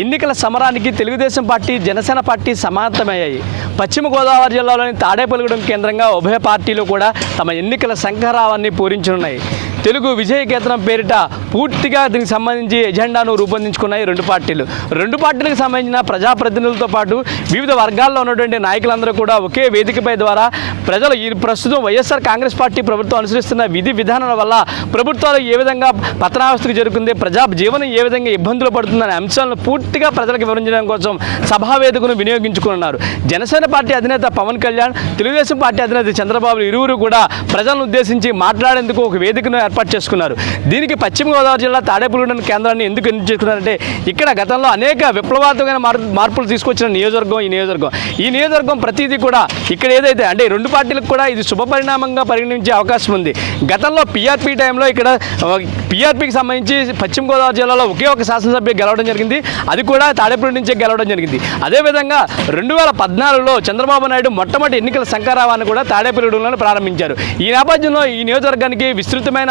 ఎన్నికల సమరానికి Telugu Desam party Janasena party సమాంతమయ్యాయి. పశ్చిమ గోదావరి జిల్లాలోని తాడేపల్లిగూడెం కేంద్రంగా ఉభయ పార్టీలు కూడా తమ ఎన్నికల శంఖారావాన్ని పూరించనున్నాయి. తెలుగు విజయకేతనం పేరిట పూర్తిగా దీనికి సంబంధించి ఎజెండాను రూపొందించుకున్నాయి రెండు పార్టీలకు సంబంధించిన ప్రజాప్రతినిధులతో పాటు వివిధ వర్గాల్లో ఉన్నటువంటి నాయకులందరూ కూడా ఒకే వేదికపై ద్వారా ప్రజలు ఈ ప్రస్తుతం వైఎస్ఆర్ కాంగ్రెస్ పార్టీ ప్రభుత్వం అనుసరిస్తున్న విధి విధానాల వల్ల ప్రభుత్వాలు ఏ విధంగా పతనావస్థకు జరుగుతుంది, ప్రజా జీవనం ఏ విధంగా ఇబ్బందులు పడుతుందనే అంశాలను పూర్తిగా ప్రజలకు వివరించడం కోసం సభా వేదికను వినియోగించుకున్నారు. జనసేన పార్టీ అధినేత పవన్ కళ్యాణ్, తెలుగుదేశం పార్టీ అధినేత చంద్రబాబు ఇరువురు కూడా ప్రజలను ఉద్దేశించి మాట్లాడేందుకు ఒక వేదికను ఏర్పాటు చేసుకున్నారు. దీనికి పశ్చిమ గోదావరి జిల్లా తాడేపల్లిగూడెం కేంద్రాన్ని ఎందుకు చేసుకున్నారంటే ఇక్కడ గతంలో అనేక విప్లవాత్మకమైన మార్పులు తీసుకొచ్చిన నియోజకవర్గం ఈ నియోజకవర్గం ప్రతిదీ కూడా ఇక్కడ ఏదైతే అంటే రెండు పార్టీలకు కూడా ఇది శుభ పరిణామంగా పరిగణించే అవకాశం ఉంది. గతంలో పీఆర్పీ టైంలో ఇక్కడ పీఆర్పీకి సంబంధించి పశ్చిమ గోదావరి జిల్లాలో ఒకే ఒక శాసనసభ్యులు గెలవడం జరిగింది. అది కూడా తాడేపల్లి నుంచే గెలవడం జరిగింది. అదేవిధంగా 2014లో చంద్రబాబు నాయుడు మొట్టమొదటి ఎన్నికల శంఖారావాన్ని కూడా తాడేపల్లిగూడెంలో ప్రారంభించారు. ఈ నేపథ్యంలో ఈ నియోజకవర్గానికి విస్తృతమైన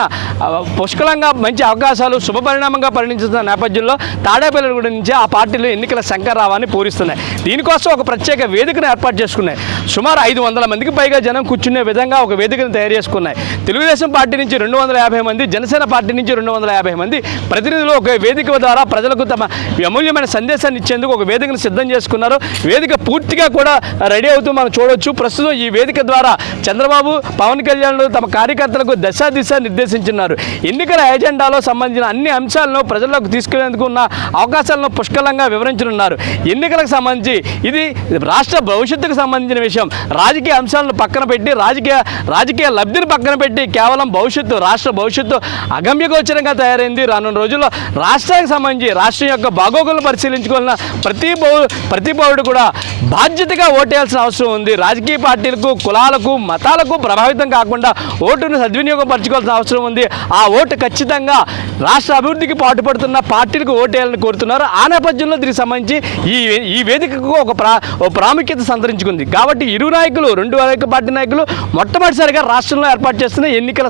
పుష్కలంగా మంచి అవకాశాలు శుభ పరిణామంగా పరిగణించిన నేపథ్యంలో తాడేపల్లిగూడెం నుంచి ఆ పార్టీలు ఎన్నికల శంఖారావాన్ని పూరిస్తున్నాయి. దీనికోసం ఒక ప్రత్యేక వేదికను ఏర్పాటు చేసుకున్నాయి. సుమారు 500 మందికి పైగా జనం కూర్చునే విధంగా ఒక వేదికను తయారు చేసుకున్నాయి. తెలుగుదేశం పార్టీ నుంచి 250 మంది, జనసేన పార్టీ నుంచి 250 మంది ప్రతినిధులు ఒక వేదిక ద్వారా ప్రజలకు తమ అమూల్యమైన సందేశాన్ని ఇచ్చేందుకు ఒక వేదికను సిద్ధం చేసుకున్నారు. వేదిక పూర్తిగా కూడా రెడీ అవుతూ మనం చూడవచ్చు. ప్రస్తుతం ఈ వేదిక ద్వారా చంద్రబాబు, పవన్ కళ్యాణ్ తమ కార్యకర్తలకు దిశ నిర్దేశించున్నారు. ఎన్నికల ఎజెండాలో సంబంధించిన అన్ని అంశాలను ప్రజల్లోకి తీసుకెళ్లేందుకు ఉన్న అవకాశాలను పుష్కలంగా వివరించనున్నారు. ఎన్నికలకు సంబంధించి ఇది రాష్ట్ర భవిష్యత్తుకు సంబంధించిన విషయం. రాజకీయ అంశాలను పక్కన పెట్టి రాజకీయ లబ్ధిని పక్కన పెట్టి కేవలం రాష్ట్ర భవిష్యత్తు అగమ్యగోచరంగా తయారైంది. రానున్న రోజుల్లో రాష్ట్రానికి సంబంధించి రాష్ట్రం యొక్క బాగోగులను పరిశీలించుకున్న ప్రతి పౌరుడు కూడా బాధ్యతగా ఓటేయాల్సిన అవసరం ఉంది. రాజకీయ పార్టీలకు, కులాలకు, మతాలకు ప్రభావితం కాకుండా ఓటును సద్వినియోగం పరచుకోవాల్సిన అవసరం ఉంది. ఆ ఓటు ఖచ్చితంగా రాష్ట్ర అభివృద్ధికి పాటుపడుతున్న పార్టీలకు ఓటేయాలని కోరుతున్నారు. ఆ నేపథ్యంలో దీనికి సంబంధించి ఈ వేదికకు ఒక ప్రాముఖ్యత సంతరించుకుంది. కాబట్టి ఇరు నాయకులు, రెండు పార్టీ నాయకులు మొట్టమొదటిసారిగా రాష్ట్రంలో ఏర్పాటు చేస్తున్న ఎన్నికల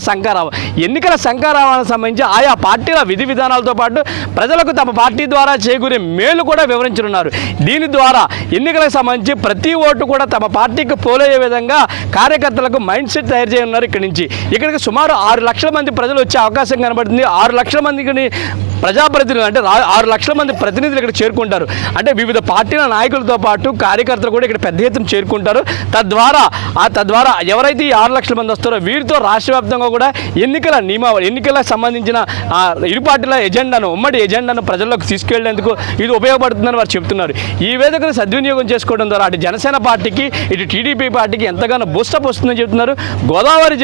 శంఖారావానికి సంబంధించి ఆయా పార్టీల విధి విధానాలతో పాటు ప్రజలకు తమ పార్టీ ద్వారా చేకూరే మేలు కూడా వివరించనున్నారు. దీని ద్వారా ఎన్నికలకు సంబంధించి ప్రతి ఓటు కూడా తమ పార్టీకి పోలయ్యే విధంగా కార్యకర్తలకు మైండ్ సెట్ తయారు చేయనున్నారు. ఇక్కడికి సుమారు 6 లక్షల మంది ప్రజలు వచ్చే అవకాశం కనబడుతుంది. 6 లక్షల మందికి ప్రజాప్రతినిధులు అంటే 6 లక్షల మంది ప్రతినిధులు ఇక్కడ చేరుకుంటారు. అంటే వివిధ పార్టీల నాయకులతో పాటు కార్యకర్తలు కూడా ఇక్కడ పెద్ద ఎత్తున చేరుకుంటారు. తద్వారా ఎవరైతే ఈ 6 లక్షల మంది వస్తారో వీరితో రాష్ట్ర వ్యాప్తంగా కూడా ఎన్నికలకు సంబంధించిన ఇరు పార్టీల ఉమ్మడి ఎజెండాను ప్రజల్లోకి తీసుకెళ్లేందుకు ఇది ఉపయోగపడుతుందని వారు చెబుతున్నారు. ఈ వేదికను సద్వినియోగం చేసుకోవడం ద్వారా అటు జనసేన పార్టీకి, ఇటు టీడీపీ పార్టీకి ఎంతగానో బూస్టప్ వస్తుందని చెబుతున్నారు. గోదావరి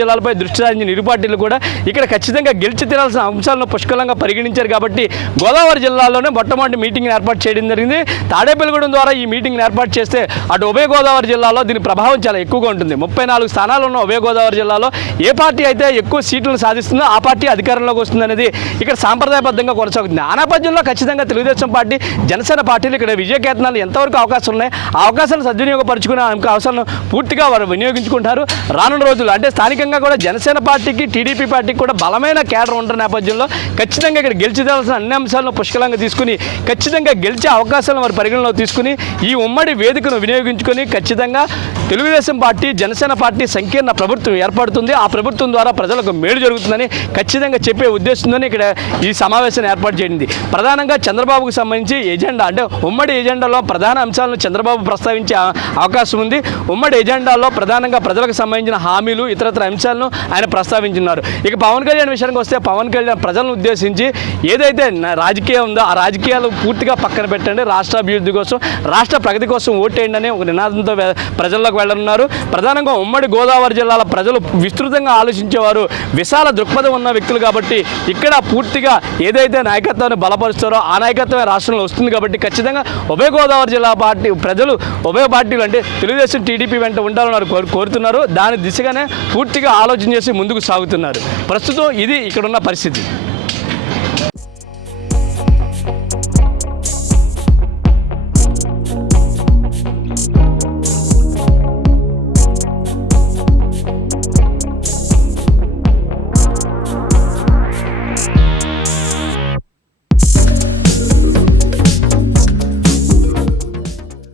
జిల్లాలపై దృష్టి సారించిన ఇరు పార్టీలు కూడా ఇక్కడ ఖచ్చితంగా గెలిచి తీరాల్సిన అంశాలను పుష్కలంగా పరిగణించారు. కాబట్టి గోదావరి జిల్లాలోనే మొట్టమొదటి మీటింగ్ ఏర్పాటు చేయడం జరిగింది. తాడేపల్లిగూడెం ద్వారా ఈ మీటింగ్ ఏర్పాటు చేస్తే అటు ఉభయ గోదావరి జిల్లాలో దీని ప్రభావం చాలా ఎక్కువగా ఉంటుంది. 34 స్థానాలు ఉన్న ఉభయ గోదావరి జిల్లాలో ఏ పార్టీ అయితే ఎక్కువ సీట్లను సాధిస్తుందో ఆ పార్టీ అధికారంలోకి వస్తుందనేది ఇక్కడ సాంప్రదాయబద్ధంగా కొనసాగుతుంది. ఆ నేపథ్యంలో ఖచ్చితంగా తెలుగుదేశం పార్టీ, జనసేన పార్టీలు ఇక్కడ విజయకేతనాలు ఎంతవరకు అవకాశం ఉన్నాయి, ఆ అవకాశాలను సద్వినియోగపరుచుకునే అవకాశాలను పూర్తిగా వారు వినియోగించుకుంటారు. రానున్న రోజులు అంటే స్థానికంగా కూడా జనసేన పార్టీకి, టీడీపీ పార్టీకి కూడా బలమైన కేడర్ ఉంటున్న నేపథ్యంలో ఖచ్చితంగా ఇక్కడ గెలిచేదాల్సిన అన్ని అంశాలను పుష్కలంగా తీసుకుని ఖచ్చితంగా గెలిచే అవకాశాలను వారి పరిగణనలో తీసుకుని ఈ ఉమ్మడి వేదికను వినియోగించుకొని ఖచ్చితంగా తెలుగుదేశం పార్టీ, జనసేన పార్టీ సంకీర్ణ ప్రభుత్వం ఏర్పడుతుంది. ఆ ప్రభుత్వం ద్వారా ప్రజలకు మేలు జరుగుతుందని ఖచ్చితంగా చెప్పే ఉద్దేశంతోనే ఇక్కడ ఈ సమావేశాన్ని ఏర్పాటు చేయండి. ప్రధానంగా చంద్రబాబుకు సంబంధించి ఎజెండా అంటే ఉమ్మడి ఎజెండాలో ప్రధాన అంశాలను చంద్రబాబు ప్రస్తావించే అవకాశం ఉంది. ఉమ్మడి ఎజెండాలో ప్రధానంగా ప్రజలకు సంబంధించిన హామీలు, ఇతరత్ర అంశాలను ఆయన ప్రస్తావించున్నారు. ఇక పవన్ కళ్యాణ్ విషయానికి వస్తే పవన్ కళ్యాణ్ ప్రజలను ఉద్దేశించి ఏదైతే రాజకీయం ఉందో ఆ రాజకీయాలు పూర్తిగా పక్కన పెట్టండి, రాష్ట్ర అభివృద్ధి కోసం, రాష్ట్ర ప్రగతి కోసం ఓటేయండి అనే ఒక నినాదంతో ప్రజల్లోకి వెళ్ళనున్నారు. ప్రధానంగా ఉమ్మడి గోదావరి జిల్లాల ప్రజలు విస్తృతంగా ఆలోచించేవారు, విశాల దృక్పథం ఉన్న వ్యక్తులు. కాబట్టి ఇక్కడ పూర్తిగా ఏదైతే నాయకత్వాన్ని బలపరుస్తారో ఆ నాయకత్వమే రాష్ట్రంలో వస్తుంది. కాబట్టి ఖచ్చితంగా ఉభయ గోదావరి జిల్లా పార్టీ ప్రజలు ఉభయ పార్టీలు అంటే తెలుగుదేశం, టీడీపీ వెంట ఉండాలని కోరుతున్నారు. దాని దిశగానే పూర్తిగా ఆలోచన చేసి ముందుకు సాగుతున్నారు. ప్రస్తుతం ఇది ఇక్కడున్న పరిస్థితి.